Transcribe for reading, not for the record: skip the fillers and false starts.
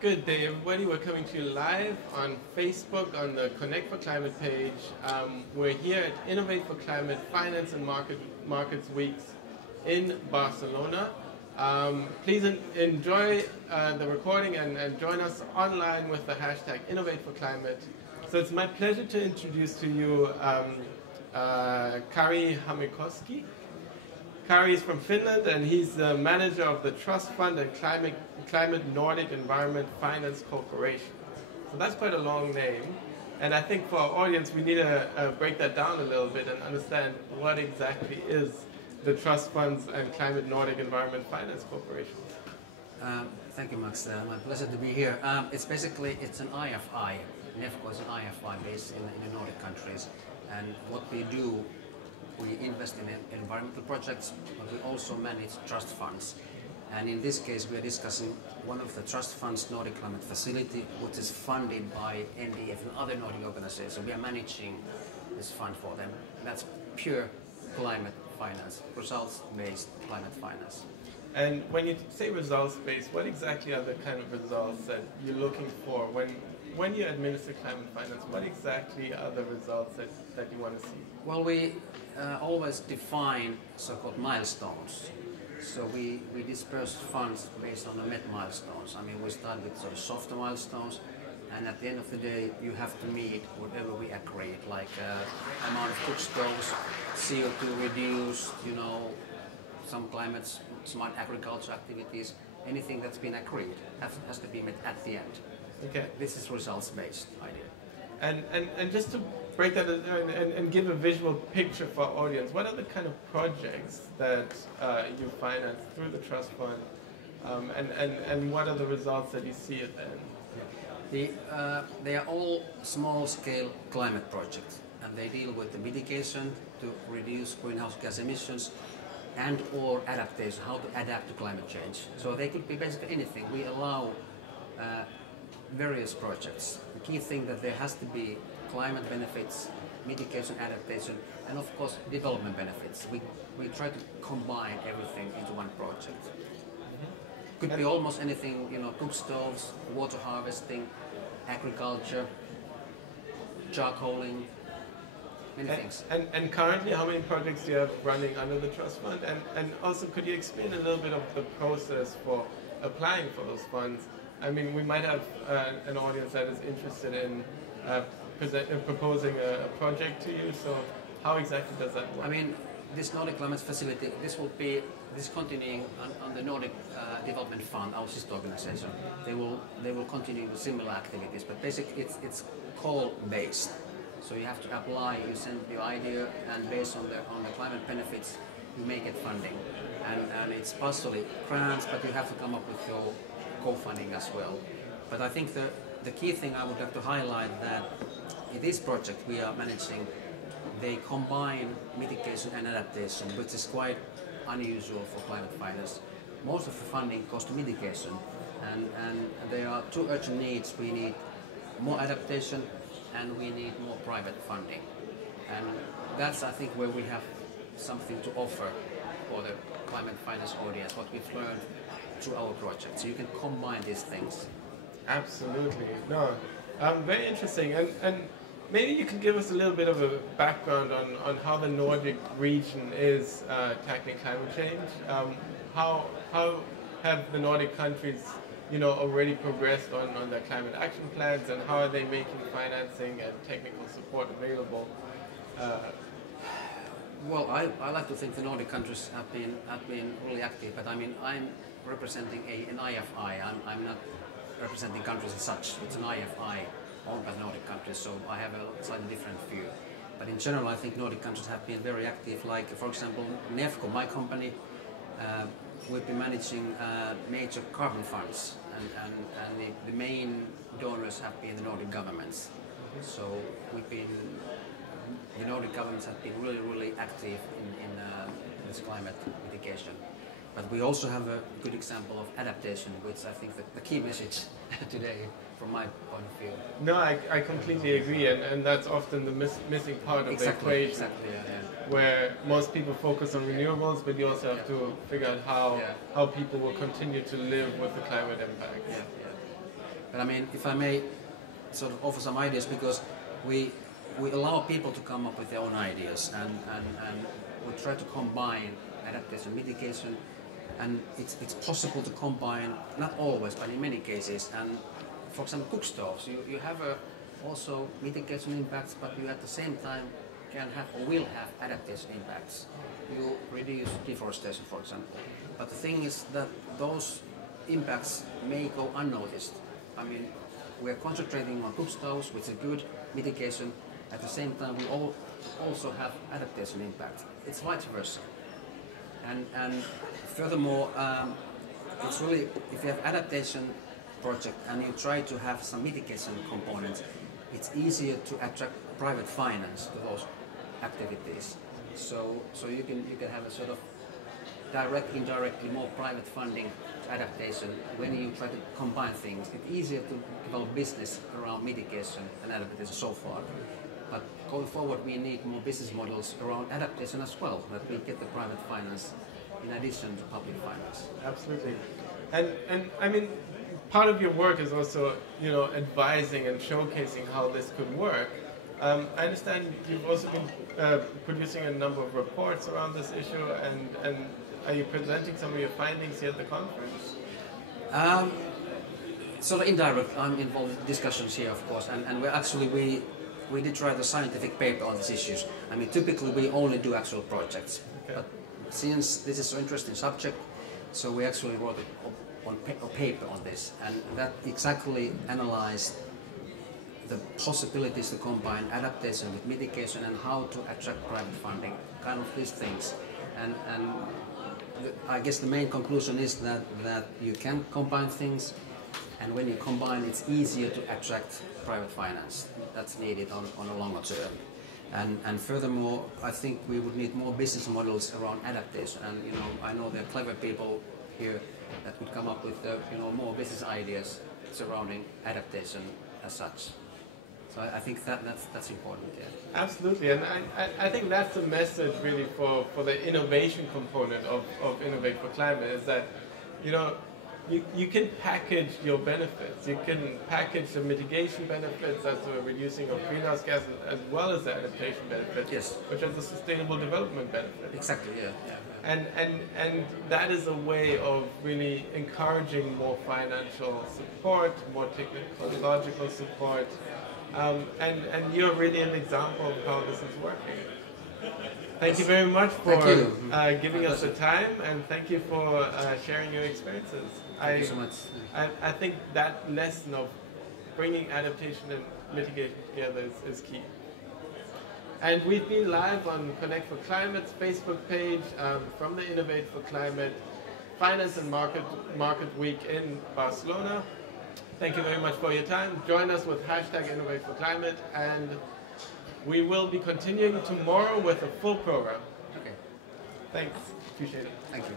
Good day, everybody. We're coming to you live on Facebook on the Connect for Climate page. We're here at Innovate for Climate Finance and Markets Weeks in Barcelona. Please enjoy the recording and join us online with the hashtag Innovate for Climate. So it's my pleasure to introduce to you Kari Hämekoski. Kari is from Finland, and he's the manager of the Trust Fund and Climate Nordic Environment Finance Corporation. So that's quite a long name, and I think for our audience we need to break that down a little bit and understand what exactly is the Trust Funds and Climate Nordic Environment Finance Corporation. Thank you, Max. My pleasure to be here. It's an IFI. NEFCO is an IFI based in the Nordic countries, and what we do, we invest in environmental projects, but we also manage trust funds. And in this case, we are discussing one of the trust funds, Nordic Climate Facility, which is funded by NDF and other Nordic organizations. So we are managing this fund for them. That's pure climate finance, results-based climate finance. And when you say results-based, what exactly are the kind of results that you're looking for? When you administer climate finance, what exactly are the results that you want to see? Well, we always define so-called milestones. So we disperse funds based on the met milestones. I mean, we start with sort of softer milestones, and at the end of the day, you have to meet whatever we agree, like amount of cook stoves, CO2 reduced, some climate smart agriculture activities. Anything that's been agreed has to be met at the end. Okay. This is results-based idea. And just to break that and give a visual picture for our audience, what are the kind of projects that you finance through the trust fund, and what are the results that you see at the end? They are all small-scale climate projects, and they deal with the mitigation to reduce greenhouse gas emissions and or adaptation, how to adapt to climate change. So they could be basically anything. We allow various projects. The key thing that there has to be climate benefits, mitigation, adaptation, and of course development benefits. We try to combine everything into one project. Could be almost anything, cook stoves, water harvesting, agriculture, charcoaling, many things. And currently, how many projects do you have running under the trust fund? And also, could you explain a little bit of the process for applying for those funds? I mean, we might have an audience that is interested in proposing a project to you, so how exactly does that work? I mean, this Nordic Climate Facility, this continuing on the Nordic Development Fund, our sister organization. They will continue with similar activities, but basically it's call-based. So you have to apply, you send your idea, and based on the climate benefits, you may get funding. And it's partially grants, but you have to come up with your co-funding as well. But I think the key thing I would like to highlight that in this project we are managing, they combine mitigation and adaptation, which is quite unusual for climate finance. Most of the funding goes to mitigation, and there are two urgent needs. We need more adaptation and we need more private funding. And that's, I think, where we have something to offer for the climate finance audience, what we've learned through our project. So you can combine these things. Absolutely. No, very interesting. And maybe you can give us a little bit of a background on how the Nordic region is tackling climate change. How have the Nordic countries, already progressed on their climate action plans, and how are they making financing and technical support available? Well, I like to think the Nordic countries have been really active, but I mean, I'm representing an IFI. I'm not representing countries as such. It's an IFI owned by Nordic countries, so I have a slightly different view. But in general, I think Nordic countries have been very active. Like, for example, NEFCO, my company, we've been managing major carbon funds, and the main donors have been the Nordic governments. So the Nordic governments have been really active in this climate mitigation. But we also have a good example of adaptation, which I think the key message today from my point of view. No, I completely agree, and that's often the missing part of the equation. Exactly, yeah. Where most people focus on renewables, but you also have to figure out how people will continue to live with the climate impact. But I mean, if I may sort of offer some ideas, because we allow people to come up with their own ideas, and we try to combine adaptation, mitigation, and it's possible to combine, not always, but in many cases. And for example, cook stoves, you have also mitigation impacts, but you at the same time can have or will have adaptation impacts. You reduce deforestation, for example. But the thing is that those impacts may go unnoticed. I mean, we are concentrating on cook stoves, which is good mitigation. At the same time, we also have adaptation impact. It's vice versa. And furthermore, it's really, if you have adaptation project and you try to have some mitigation components, it's easier to attract private finance to those activities. So you can have a sort of direct, indirectly more private funding to adaptation. When you try to combine things, it's easier to develop business around mitigation and adaptation so far. But going forward, we need more business models around adaptation as well, that we get the private finance in addition to public finance. Absolutely. And I mean, part of your work is also, you know, advising and showcasing how this could work. I understand you've also been producing a number of reports around this issue, and are you presenting some of your findings here at the conference? Sort of indirect, I'm involved in discussions here, of course, and we did write a scientific paper on these issues. I mean, typically we only do actual projects, okay. But since this is an interesting subject, so we actually wrote a paper on this, and that exactly analyzed the possibilities to combine adaptation with mitigation and how to attract private funding, kind of these things. And I guess the main conclusion is that you can combine things, and when you combine, it's easier to attract private finance that's needed on a longer term. And furthermore, I think we would need more business models around adaptation. And you know, I know there are clever people here that could come up with more business ideas surrounding adaptation as such. So I think that's important. Yeah. Absolutely, and I think that's the message really for the innovation component of Innovate for Climate, is that, you know, you can package your benefits. You can package the mitigation benefits as the reducing of greenhouse gases, as well as the adaptation benefits, yes, which are the sustainable development benefits. Exactly, yeah. And that is a way of really encouraging more financial support, more technological support, and you're really an example of how this is working. Thank you very much for giving us the time, and thank you for sharing your experiences. Thank you so much. I think that lesson of bringing adaptation and mitigation together is key. And we've been live on Connect for Climate's Facebook page from the Innovate for Climate Finance and Market Week in Barcelona. Thank you very much for your time. Join us with #InnovateForClimate, and we will be continuing tomorrow with a full program. Okay. Thanks. Appreciate it. Thank you.